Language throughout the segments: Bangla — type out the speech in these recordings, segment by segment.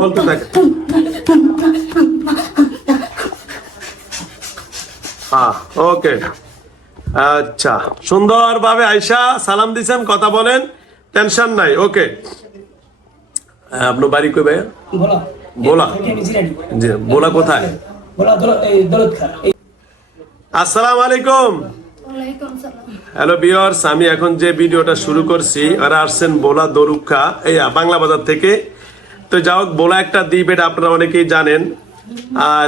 বলতে থাকেন হ্যাঁ ওকে। আচ্ছা সুন্দরভাবে আয়সা সালাম দিছেন কথা বলেন। টেনশন নাই ওকে। আপনার বাড়ি কই ভাইয়া? বলা জি বোলা কোথায়? আসসালামু আলাইকুম। হ্যালো বিয়ার্স আমি এখন যে ভিডিওটা শুরু করছি আর আসছেন বোলা দরুক্ষা এই বাংলা বাজার থেকে। তো যাই হোক বোলা একটা দ্বীপ এটা আপনারা অনেকেই জানেন।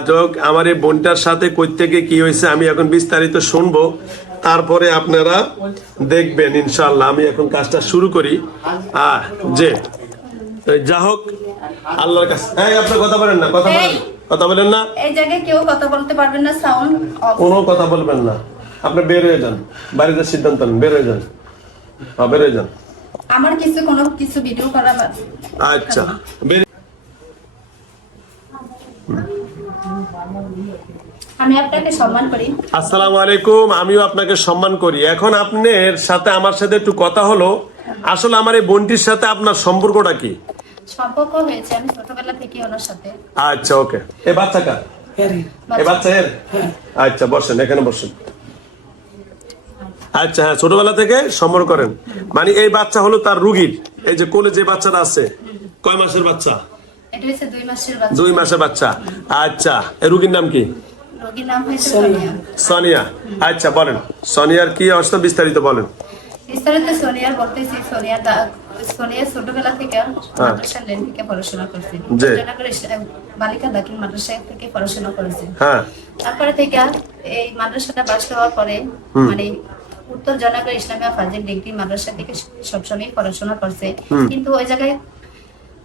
যাই হোক আমার এই বোনটার সাথে কই থেকে কি হয়েছে আমি এখন বিস্তারিত শুনব। তারপরে আপনারা দেখবেন ইনশাল্লাহ আমি এখন কাজটা শুরু করি। আহ যে যা হোক আল্লাহর কাছে এই আপনার কথা বলেন না কথা বলেন কথা বলেন না। এই জায়গায় কেউ কথা বলতে পারবেন না সাউন্ড কোনো কথা বলবেন না। আপনি বের হয়ে যান বাড়িতে সিদ্ধান্ত নেন বের হয়ে যান। হ্যাঁ বের হয়ে যান। আমার কিছু কোনো কিছু ভিডিও করা আচ্ছা। আমি আপনাকে সম্মান করি। আসসালামু আলাইকুম আমিও আপনাকে সম্মান করি। এখন আপনার সাথে আমার সাথে একটু কথা হলো। আসলে আমার এই বোনটির সাথে আপনার সম্পর্কটা কি? সম্পর্ক হয়েছে আমি ছোটবেলা থেকে ওনার সাথে। আচ্ছা ওকে। এ বাচ্চা কার? এ বাচ্চা এর? আচ্ছা বসেন এখানে বসেন। আচ্ছা হ্যাঁ ছোটবেলা থেকে সম্পর্ক করেন। মানে এই বাচ্চা হলো তার রুগীর এই যে কোলে যে বাচ্চাটা আছে কয় মাসের বাচ্চা? দুই মাসের বাচ্চা। আচ্ছা এই রুগীর নাম কি? সোনিয়া। আচ্ছা বলেন সোনিয়ার কি অবস্থা বিস্তারিত বলেন। বিস্তারিত সোনিয়ার বলতেছি সোনিয়া সোনিয়া ছোটবেলা থেকে মাদ্রাসা লেন থেকে পড়াশোনা করছে। জি। জয়নগর ইসলাম বালিকা দাখিল মাদ্রাসা থেকে পড়াশোনা করেছে। হ্যাঁ। তারপরে থেকে এই মাদ্রাসাটা পাশ হওয়ার পরে মানে উত্তর জনগর ইসলামিয়া ফাজিল ডিগ্রি মাদ্রাসা থেকে সবসময় পড়াশোনা করছে। কিন্তু ওই জায়গায়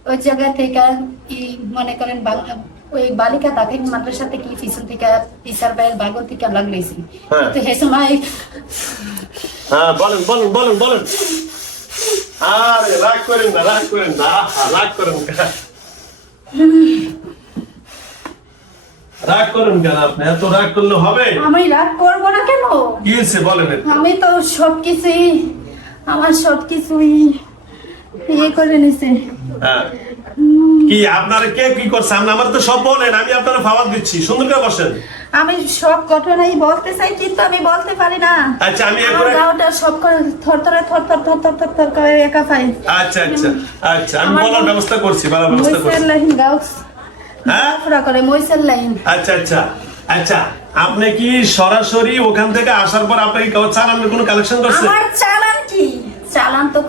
ওই জায়গা থেকে কি মনে করেন বাংলা ওই বালিকা দাখিল মাদ্রাসা থেকে পিছন থেকে টিচার ভাইয়ের বাগন থেকে লাগলেছি হ্যাঁ। কিন্তু হে সময় হ্যাঁ বলেন বলেন বলেন বলেন। আরে রাগ করেন না রাগ করেন না রাগ করেন রাগ করেন কেন আপনি? এত রাগ করলে হবে? আমি রাগ করব না কেন? কি হয়েছে বলেন আমি তো সবকিছুই আমার সবকিছুই ইয়ে করে নিছে। হ্যাঁ। কি আপনারা কে কি করছে? আপনি আমার তো সব বলেন আমি আপনারা ফাওয়ার দিচ্ছি। সুন্দর করে বসেন। আমি সব ঘটনাই বলতে চাই কিন্তু আমি বলতে পারি না। আচ্ছা আমি আমার গাওটা সব করে থর থরে থর থর থর থর করে একা পাই। আচ্ছা আচ্ছা আচ্ছা। আমি বলার ব্যবস্থা করছি বলার ব্যবস্থা করছি। গাও হ্যাঁ? করে মইসের লাইন। আচ্ছা আচ্ছা আচ্ছা আপনি কি সরাসরি ওখান থেকে আসার পর চালানোর কোনো কালেকশন করছে? আমার চালান কি? চালান তো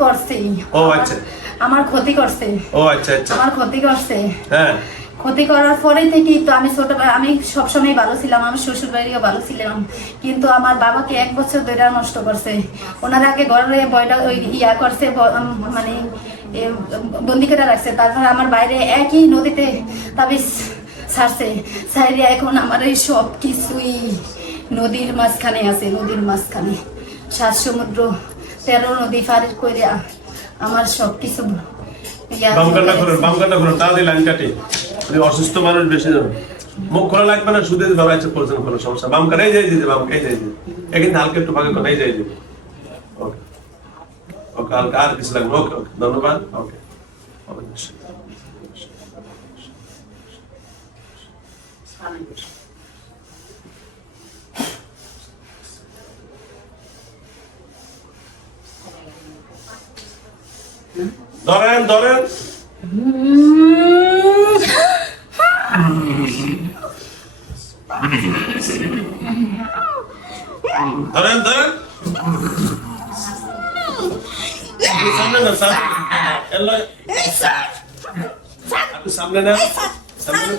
ও আচ্ছা। আমার ক্ষতি করছে। ও আচ্ছা আচ্ছা। আমার ক্ষতি করছে। হ্যাঁ। ক্ষতি করার পরে থেকেই তো আমি ছোটবেলা আমি সবসময় ভালো ছিলাম আমি শ্বশুর বাড়িও ভালো ছিলাম। কিন্তু আমার বাবাকে এক বছর ধরে নষ্ট করছে। ওনার আগে ঘরে বয়টা ওই ইয়া করছে মানে এ, বন্দি করে রাখছে তারপর আমার বাইরে একই নদীতে তাবিজ ছাড়ছে ছাড়িয়ে এখন আমার এই সব কিছুই নদীর মাঝখানে আছে নদীর মাঝখানে। সাত সমুদ্র তেরো নদী পার কইরা আমার সব কিছু বামকানটা করুন বামকানটা করুন তাহলে লাইন কাটে। অসুস্থ মানুষ বেশি যাবে মুখ খোলা লাগবে না শুধু ভাবে আছে কোনো সমস্যা। বাম কান এই যাই দিতে বাম এই যাই দিতে এখানে হালকা একটু করেন এই যাই ওকে ওকে হালকা আর কিছু লাগবে ওকে ওকে ধন্যবাদ ওকে ধরেন ধরেন ধরেন ধরেন সামনে না আপনি সামনে না সামনে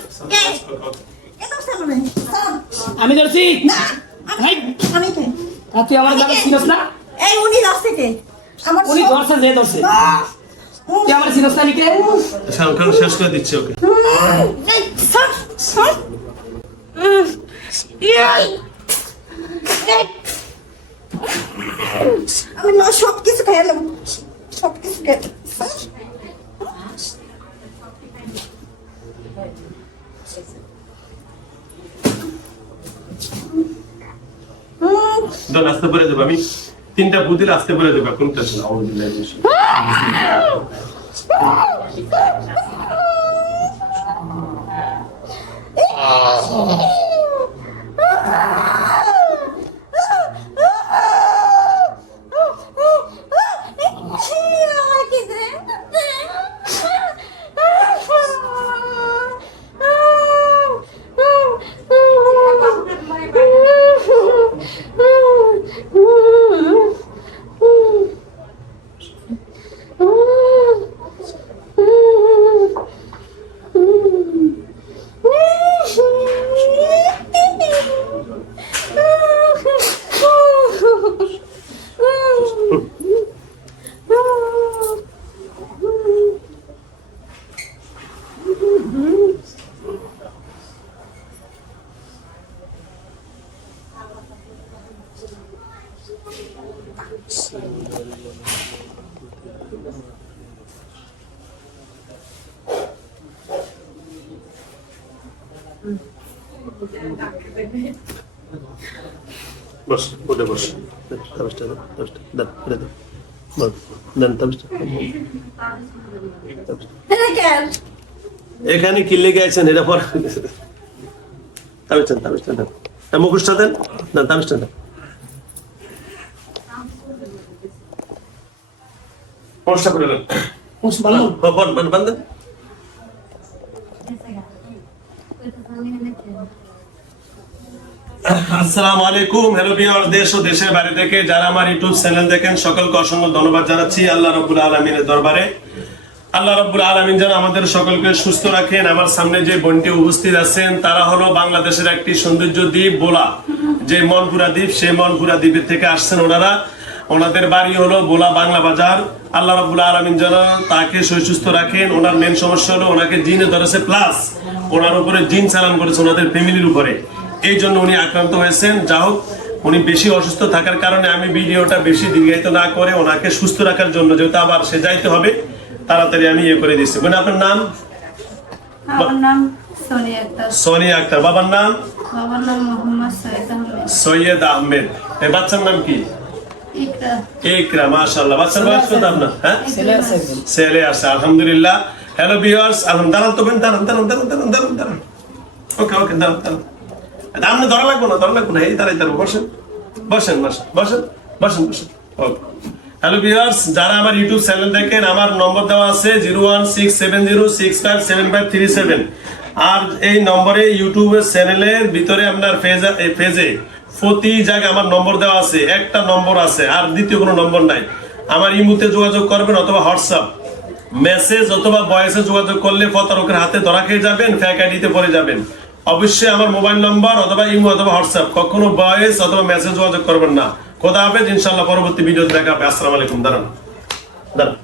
না, সামনে না। আমি ধরছি। ভাই আমি কে? আর তুই আমার জায়গা চিনস না? এই উনি রাস্তা কে? আমার উনি সব- ধরছে যে ধরছে। তুই আমার চিনস না নিকে শেষ করে দিচ্ছি ওকে। আমি না সব কিছু খেলাম ধর আসতে পরে দেবো আমি তিনটা বুদিল আসতে পরে দেবো কোনটা ছিল বস উঠে বস। তাবিজটা দাও তাবিজটা দাও এটা দাও বল, দেন তাবিজটা। এখানে কি লেগে আছেন এটা পর। তাবিজটা তাবিজটা দেন। মুখোশটা দেন দেন তাবিজটা দেন। মুখোশটা করে দেন। মুস ভালো বন বন বন দেন আসসালামু আলাইকুম। হ্যালো দেশ ও দেশের বাইরে থেকে যারা আমার ইউটিউব চ্যানেল দেখেন, সকলকে অসংখ্য ধন্যবাদ জানাচ্ছি আল্লাহ দরবারে। আল্লাহ যেন আমাদের সকলকে সুস্থ রাখেন। আমার সামনে যে বোনটি উপস্থিত আছেন, তারা হলো বাংলাদেশের একটি সৌন্দর্য দ্বীপ বোলা। যে মনপুরা দ্বীপ, সেই মনপুরা দ্বীপের থেকে আসছেন ওনারা। ওনাদের বাড়ি হলো বোলা বাংলা বাজার। আল্লাহ রব্বুল আলমিন যেন তাকে সুস্থ রাখেন। ওনার মেন সমস্যা হলো ওনাকে জিনে ধরেছে প্লাস ওনার উপরে জিন চালান করেছে ওনাদের ফ্যামিলির উপরে। এই জন্য উনি আক্রান্ত হয়েছেন। যা হোক উনি বেশি অসুস্থ থাকার কারণে আমি ভিডিওটা বেশি দীর্ঘায়িত না করে ওনাকে সুস্থ রাখার জন্য যেহেতু আবার সে যাইতে হবে তাড়াতাড়ি আমি ইয়ে করে দিচ্ছি। বোন আপনার নাম? আমার সোনিয়া আক্তার। বাবার নাম? সৈয়দ আহমেদ। সৈয়দ আহমেদ। এই বাচ্চার নাম কি? ইকরা মাশাআল্লাহ। বাচ্চার বয়স কত আপনার? হ্যাঁ? ছেলে আছে আলহামদুলিল্লাহ। হ্যালো ভিউয়ার্স দাঁড়ান তো বোন দাঁড়ান দাঁড়ান দাঁড়ান দাঁড়ান দাঁড়ান দাঁড়ান। ওকে ওকে দাঁড়ান দাঁড়ান। আপনি ধরা লাগবো না ধরা লাগবো না। এই দাঁড়াই দাঁড়াবো বসেন। বসেন বসেন বসেন বসেন বসেন। ওকে হ্যালো ভিউয়ার্স যারা আমার ইউটিউব চ্যানেল দেখেন আমার নম্বর দেওয়া আছে zero one six seven zero six five seven five three seven. আর এই নম্বরে ইউটিউবের চ্যানেলের ভিতরে আপনার পেজে পেজে প্রতি জায়গায় আমার নম্বর দেওয়া আছে, একটা নম্বর আছে, আর দ্বিতীয় কোনো নম্বর নাই। আমার ইমুতে যোগাযোগ করবেন অথবা হোয়াটসঅ্যাপ। মেসেজ অথবা ভয়েসে যোগাযোগ করলে প্রতারকের হাতে ধরা খেয়ে যাবেন ফ্যাক আইডিতে পড়ে যাবেন। অবশ্যই আমার মোবাইল নম্বর অথবা ইমো অথবা হোয়াটসঅ্যাপ, কখনো ভয়েস অথবা মেসেজ যোগাযোগ করবেন না। খোদা হাফেজ ইনশাল্লাহ পরবর্তী ভিডিওতে দেখা হবে। আসসালামু আলাইকুম, দাঁড়ান। দাঁড়ান।